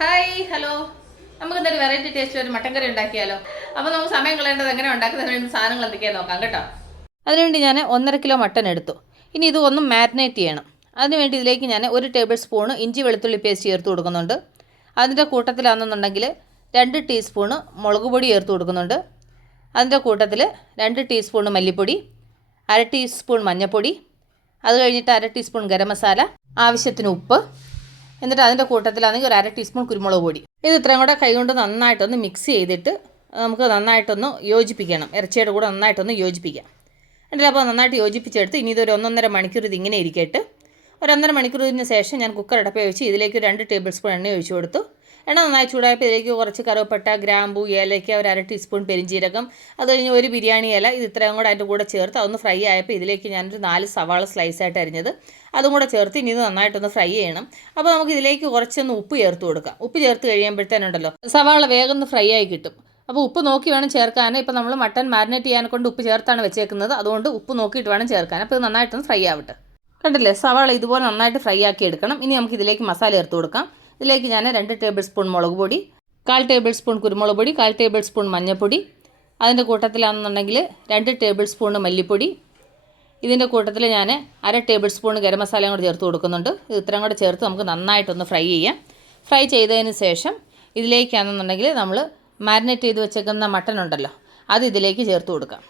Hi hello, നമുക്ക് എന്തൊരു variety taste ഒരു മട്ടൻ കറി ഉണ്ടാക്കിയാലോ. അപ്പോൾ നമുക്ക് സമയം കളയേണ്ടത് എങ്ങനെ ഉണ്ടാക്കുന്നതിന് വേണ്ടി സാധനങ്ങൾ എന്തൊക്കെയാണെന്ന് നോക്കാം കേട്ടോ. അതിനുവേണ്ടി ഞാൻ 1.5 കിലോ മട്ടൻ എടുത്തു. ഇനി ഇത് ഒന്നും മാരിനേറ്റ് ചെയ്യണം. അതിനുവേണ്ടി ഇതിലേക്ക് ഞാൻ 1 ടേബിൾ സ്പൂൺ ഇഞ്ചി വെളുത്തുള്ളി പേസ്റ്റ് ചേർത്ത് കൊടുക്കുന്നുണ്ട്. അതിൻ്റെ കൂട്ടത്തിലാണെന്നുണ്ടെങ്കിൽ 2 ടീസ്പൂണ് മുളക് പൊടി ചേർത്ത് കൊടുക്കുന്നുണ്ട്. അതിൻ്റെ കൂട്ടത്തിൽ 2 ടീസ്പൂൺ മല്ലിപ്പൊടി, 1/2 ടീസ്പൂൺ മഞ്ഞൾപ്പൊടി, അത് കഴിഞ്ഞിട്ട് 1/2 ടീസ്പൂൺ ഗരം മസാല, ആവശ്യത്തിന് ഉപ്പ്, എന്നിട്ട് അതിൻ്റെ കൂട്ടത്തിലാണെങ്കിൽ 1/2 ടീസ്പൂൺ കുരുമുളക് പൊടി. ഇത് ഇത്രയും കൂടെ കൈകൊണ്ട് നന്നായിട്ടൊന്ന് മിക്സ് ചെയ്തിട്ട് നമുക്ക് നന്നായിട്ടൊന്ന് യോജിപ്പിക്കണം. ഇറച്ചിയുടെ കൂടെ നന്നായിട്ടൊന്ന് യോജിപ്പിക്കാം. എന്നിട്ട് അപ്പോൾ നന്നായിട്ട് യോജിപ്പിച്ചെടുത്ത് ഇനി ഇതൊരു 1.5 മണിക്കൂർ ഇതിങ്ങനെ ഇരിക്കട്ടെ. ഒരു 1.5 മണിക്കൂറിന് ശേഷം ഞാൻ കുക്കർ അടപ്പ് വെച്ച് ഇതിലേക്ക് 2 ടേബിൾ സ്പൂൺ എണ്ണ ഒഴിച്ചു കൊടുത്തു. എണ്ണ നന്നായി ചൂടായപ്പോൾ ഇതിലേക്ക് കുറച്ച് കറുവപ്പട്ട, ഗ്രാമ്പൂ, ഏലയ്ക്ക, 1/2 ടീസ്പൂൺ പെരിഞ്ജീരകം, അത് കഴിഞ്ഞ് ഒരു ബിരിയാണി ഇല, ഇത് ഇത്രയും കൂടെ അതിൻ്റെ കൂടെ ചേർത്ത് അതൊന്ന് ഫ്രൈ ആയപ്പോൾ ഇതിലേക്ക് ഞാനൊരു 4 സവാള സ്ലൈസായിട്ട് അരിഞ്ഞത് അതും കൂടെ ചേർത്ത് ഇനി ഇത് നന്നായിട്ടൊന്ന് ഫ്രൈ ചെയ്യണം. അപ്പോൾ നമുക്ക് ഇതിലേക്ക് കുറച്ചൊന്ന് ഉപ്പ് ചേർത്ത് കൊടുക്കാം. ഉപ്പ് ചേർത്ത് കഴിയുമ്പോഴത്തേനുണ്ടല്ലോ സവാള വേഗം ഫ്രൈ ആയി കിട്ടും. അപ്പോൾ ഉപ്പ് നോക്കി വേണം ചേർക്കാൻ. ഇപ്പോൾ നമ്മൾ മട്ടൻ മാരിനേറ്റ് ചെയ്യാൻ കൊണ്ട് ഉപ്പ് ചേർത്താണ് വെച്ചേക്കുന്നത്, അതുകൊണ്ട് ഉപ്പ് നോക്കിയിട്ട് വേണം ചേർക്കാൻ. അപ്പോൾ ഇത് നന്നായിട്ടൊന്ന് ഫ്രൈ ആവട്ടെ. കണ്ടില്ലേ, സവാള ഇതുപോലെ നന്നായിട്ട് ഫ്രൈ ആക്കി എടുക്കണം. ഇനി നമുക്ക് ഇതിലേക്ക് മസാല ചേർത്ത് കൊടുക്കാം. ഇതിലേക്ക് ഞാൻ 2 ടേബിൾ സ്പൂൺ മുളക് പൊടി, 1/4 ടേബിൾ സ്പൂൺ കുരുമുളക് പൊടി, 1/4 ടേബിൾ സ്പൂൺ മഞ്ഞൾപ്പൊടി, അതിൻ്റെ കൂട്ടത്തിലാണെന്നുണ്ടെങ്കിൽ 2 ടേബിൾ സ്പൂൺ മല്ലിപ്പൊടി, ഇതിൻ്റെ കൂട്ടത്തിൽ ഞാൻ 1/2 ടേബിൾ സ്പൂൺ ഗരം മസാലയും കൂടെ ചേർത്ത് കൊടുക്കുന്നുണ്ട്. ഇത് ഇത്രയും കൂടെ ചേർത്ത് നമുക്ക് നന്നായിട്ടൊന്ന് ഫ്രൈ ചെയ്യാം. ഫ്രൈ ചെയ്തതിന് ശേഷം ഇതിലേക്കാണെന്നുണ്ടെങ്കിൽ നമ്മൾ മാരിനേറ്റ് ചെയ്ത് വെച്ചേക്കുന്ന മട്ടൻ ഉണ്ടല്ലോ, അത് ഇതിലേക്ക് ചേർത്ത് കൊടുക്കാം.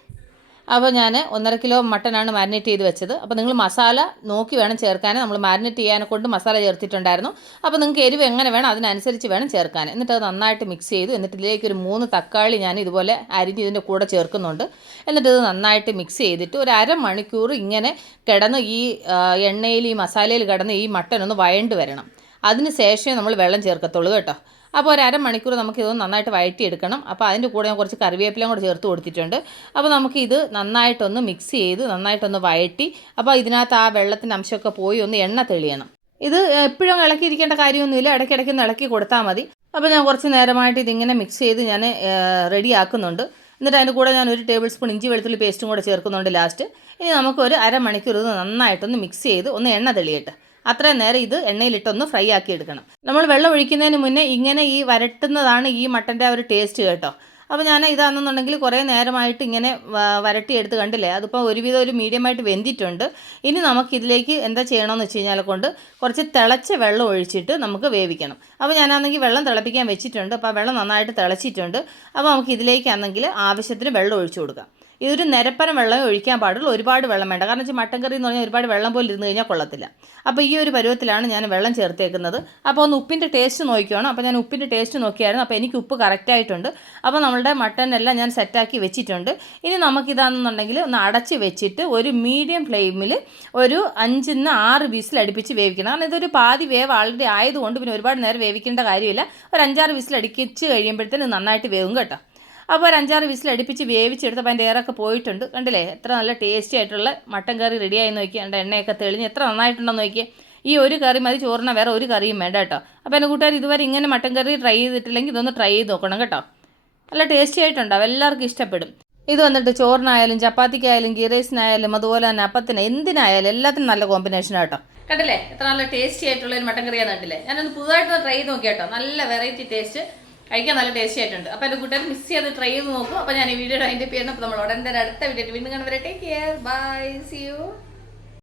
അപ്പോൾ ഞാൻ 1.5 കിലോ മട്ടനാണ് മാരിനേറ്റ് ചെയ്ത് വെച്ചത്. അപ്പോൾ നിങ്ങൾ മസാല നോക്കി വേണം ചേർക്കാൻ. നമ്മൾ മാരിനേറ്റ് ചെയ്യാനെ കൊണ്ട് മസാല ചേർത്തിട്ടുണ്ടായിരുന്നു. അപ്പോൾ നിങ്ങൾക്ക് എരിവ് എങ്ങനെ വേണം അതിനനുസരിച്ച് വേണം ചേർക്കാൻ. എന്നിട്ട് അത് നന്നായിട്ട് മിക്സ് ചെയ്തു. എന്നിട്ട് ഇതിലേക്ക് ഒരു 3 തക്കാളി ഞാൻ ഇതുപോലെ അരിഞ്ഞ് ഇതിൻ്റെ കൂടെ ചേർക്കുന്നുണ്ട്. എന്നിട്ട് ഇത് നന്നായിട്ട് മിക്സ് ചെയ്തിട്ട് ഒരു 1/2 മണിക്കൂർ ഇങ്ങനെ കിടന്ന് ഈ എണ്ണയിൽ ഈ മസാലയിൽ കിടന്ന് ഈ മട്ടൻ ഒന്ന് വഴണ്ട് വരണം. അതിന് ശേഷമേ നമ്മൾ വെള്ളം ചേർക്കത്തുള്ളൂ കേട്ടോ. അപ്പോൾ ഒരു 1/2 മണിക്കൂർ നമുക്കിതൊന്ന് നന്നായിട്ട് വഴറ്റിയെടുക്കണം. അപ്പോൾ അതിൻ്റെ കൂടെ ഞാൻ കുറച്ച് കറിവേപ്പിലയും കൂടെ ചേർത്ത് കൊടുത്തിട്ടുണ്ട്. അപ്പോൾ നമുക്കിത് നന്നായിട്ടൊന്ന് മിക്സ് ചെയ്ത് നന്നായിട്ടൊന്ന് വഴറ്റി, അപ്പോൾ ഇതിനകത്ത് ആ വെള്ളത്തിൻ്റെ അംശമൊക്കെ പോയി ഒന്ന് എണ്ണ തെളിയണം. ഇത് എപ്പോഴും ഇളക്കിയിരിക്കേണ്ട കാര്യമൊന്നുമില്ല, ഇടയ്ക്കിടയ്ക്ക് ഒന്ന് ഇളക്കി കൊടുത്താൽ മതി. അപ്പോൾ ഞാൻ കുറച്ച് നേരമായിട്ട് ഇതിങ്ങനെ മിക്സ് ചെയ്ത് ഞാൻ റെഡി ആക്കുന്നുണ്ട്. എന്നിട്ട് അതിൻ്റെ കൂടെ ഞാൻ 1 ടേബിൾ സ്പൂൺ ഇഞ്ചി വെളുത്തുള്ളി പേസ്റ്റും കൂടെ ചേർക്കുന്നുണ്ട് ലാസ്റ്റ്. ഇനി നമുക്കൊരു 1/2 മണിക്കൂർ ഇത് നന്നായിട്ടൊന്ന് മിക്സ് ചെയ്ത് ഒന്ന് എണ്ണ തെളിയട്ടെ. അത്രയും നേരം ഇത് എണ്ണയിലിട്ടൊന്ന് ഫ്രൈ ആക്കി എടുക്കണം. നമ്മൾ വെള്ളം ഒഴിക്കുന്നതിന് മുന്നേ ഇങ്ങനെ ഈ വരട്ടുന്നതാണ് ഈ മട്ടൻ്റെ ആ ഒരു ടേസ്റ്റ് കേട്ടോ. അപ്പോൾ ഞാൻ ഇതാണെന്നുണ്ടെങ്കിൽ കുറേ നേരമായിട്ട് ഇങ്ങനെ വരട്ടിയെടുത്ത് കണ്ടില്ലേ, അതിപ്പോൾ ഒരുവിധം ഒരു മീഡിയമായിട്ട് വെന്തിട്ടുണ്ട്. ഇനി നമുക്കിതിലേക്ക് എന്താ ചെയ്യണമെന്ന് വെച്ച് കഴിഞ്ഞാൽ കുറച്ച് തിളച്ച വെള്ളം ഒഴിച്ചിട്ട് നമുക്ക് വേവിക്കണം. അപ്പോൾ ഞാനാണെങ്കിൽ വെള്ളം തിളപ്പിക്കാൻ വെച്ചിട്ടുണ്ട്. അപ്പോൾ ആ വെള്ളം നന്നായിട്ട് തിളച്ചിട്ടുണ്ട്. അപ്പോൾ നമുക്ക് ഇതിലേക്കാണെങ്കിൽ ആവശ്യത്തിന് വെള്ളം ഒഴിച്ചു കൊടുക്കാം. ഇതൊരു നിരപ്പരം വെള്ളം ഒഴിക്കാൻ പാടുള്ളൂ, ഒരുപാട് വെള്ളം വേണ്ട. കാരണം വെച്ചാൽ മട്ടൻ കറി എന്ന് പറഞ്ഞാൽ ഒരുപാട് വെള്ളം പോലെ ഇരുന്ന് കഴിഞ്ഞാൽ കൊള്ളത്തില്ല. അപ്പോൾ ഈ ഒരു പരുവത്തിലാണ് ഞാൻ വെള്ളം ചേർത്തേക്കുന്നത്. അപ്പോൾ ഒന്ന് ഉപ്പിൻ്റെ ടേസ്റ്റ് നോക്കിക്കണം. അപ്പോൾ ഞാൻ ഉപ്പിൻ്റെ ടേസ്റ്റ് നോക്കിയായിരുന്നു. അപ്പോൾ എനിക്ക് ഉപ്പ് കറക്റ്റായിട്ടുണ്ട്. അപ്പോൾ നമ്മളുടെ മട്ടൻ എല്ലാം ഞാൻ സെറ്റാക്കി വെച്ചിട്ടുണ്ട്. ഇനി നമുക്കിതാണെന്നുണ്ടെങ്കിൽ ഒന്ന് അടച്ച് വെച്ചിട്ട് ഒരു മീഡിയം ഫ്ലെയിമിൽ ഒരു 5-6 വിസിൽ അടുപ്പിച്ച് വേവിക്കണം. കാരണം ഇതൊരു പാതി വേവ് ആൾറെഡി ആയതുകൊണ്ട് പിന്നെ ഒരുപാട് നേരം വേവിക്കേണ്ട കാര്യമില്ല. ഒരു 5-6 വിസിൽ അടുപ്പിച്ച് കഴിയുമ്പോഴത്തേന് നന്നായിട്ട് വേവും കേട്ടോ. അപ്പോൾ ഒരു 5-6 വിസിൽ അടുപ്പിച്ച് വേവിച്ചെടുത്തപ്പോൾ അതിൻ്റെ എയറൊക്കെ പോയിട്ടുണ്ട്. കണ്ടില്ലേ, എത്ര നല്ല ടേസ്റ്റി ആയിട്ടുള്ള മട്ടൻ കറി റെഡിയായി നോക്കിയാൽ എൻ്റെ എണ്ണയൊക്കെ തെളിഞ്ഞ് എത്ര നന്നായിട്ടുണ്ടെന്ന് നോക്കിയേ. ഈ ഒരു കറി മതി ചോറിന, വേറെ ഒരു കറിയും വേണ്ട കേട്ടോ. അപ്പോൾ എൻ്റെ കൂട്ടുകാർ ഇതുവരെ ഇങ്ങനെ മട്ടൻ കറി ട്രൈ ചെയ്തിട്ടില്ലെങ്കിൽ ഇതൊന്ന് ട്രൈ ചെയ്ത് നോക്കണം കേട്ടോ. നല്ല ടേസ്റ്റി ആയിട്ടുണ്ടാവും, എല്ലാവർക്കും ഇഷ്ടപ്പെടും. ഇത് വന്നിട്ട് ചോറിനായാലും ചപ്പാത്തിക്കായാലും ഗീ റൈസിനായാലും അതുപോലെ തന്നെ അപ്പത്തിന് എന്തിനായാലും എല്ലാത്തിനും നല്ല കോമ്പിനേഷനാണ് കേട്ടോ. കണ്ടില്ലേ, എത്ര നല്ല ടേസ്റ്റി ആയിട്ടുള്ള ഒരു മട്ടൻ കറിയാന്ന് കണ്ടില്ലേ. ഞാനൊന്ന് പുതുതായിട്ടൊന്ന് ട്രൈ ചെയ്ത് നോക്കി കേട്ടോ. നല്ല വെറൈറ്റി ടേസ്റ്റ്, കഴിക്കാൻ നല്ല ടേസ്റ്റി ആയിട്ടുണ്ട്. അപ്പോൾ എൻ്റെ കൂട്ടുകാർ മിസ് ചെയ്ത് ട്രൈ ചെയ്ത് നോക്കും. അപ്പോൾ ഞാൻ ഈ വീഡിയോ അതിൻ്റെ പേരിന് അപ്പോൾ നമ്മൾ ഉടനെ അടുത്ത വീഡിയോ വീണ്ടും കാണുവരെ. Take care, bye, see U.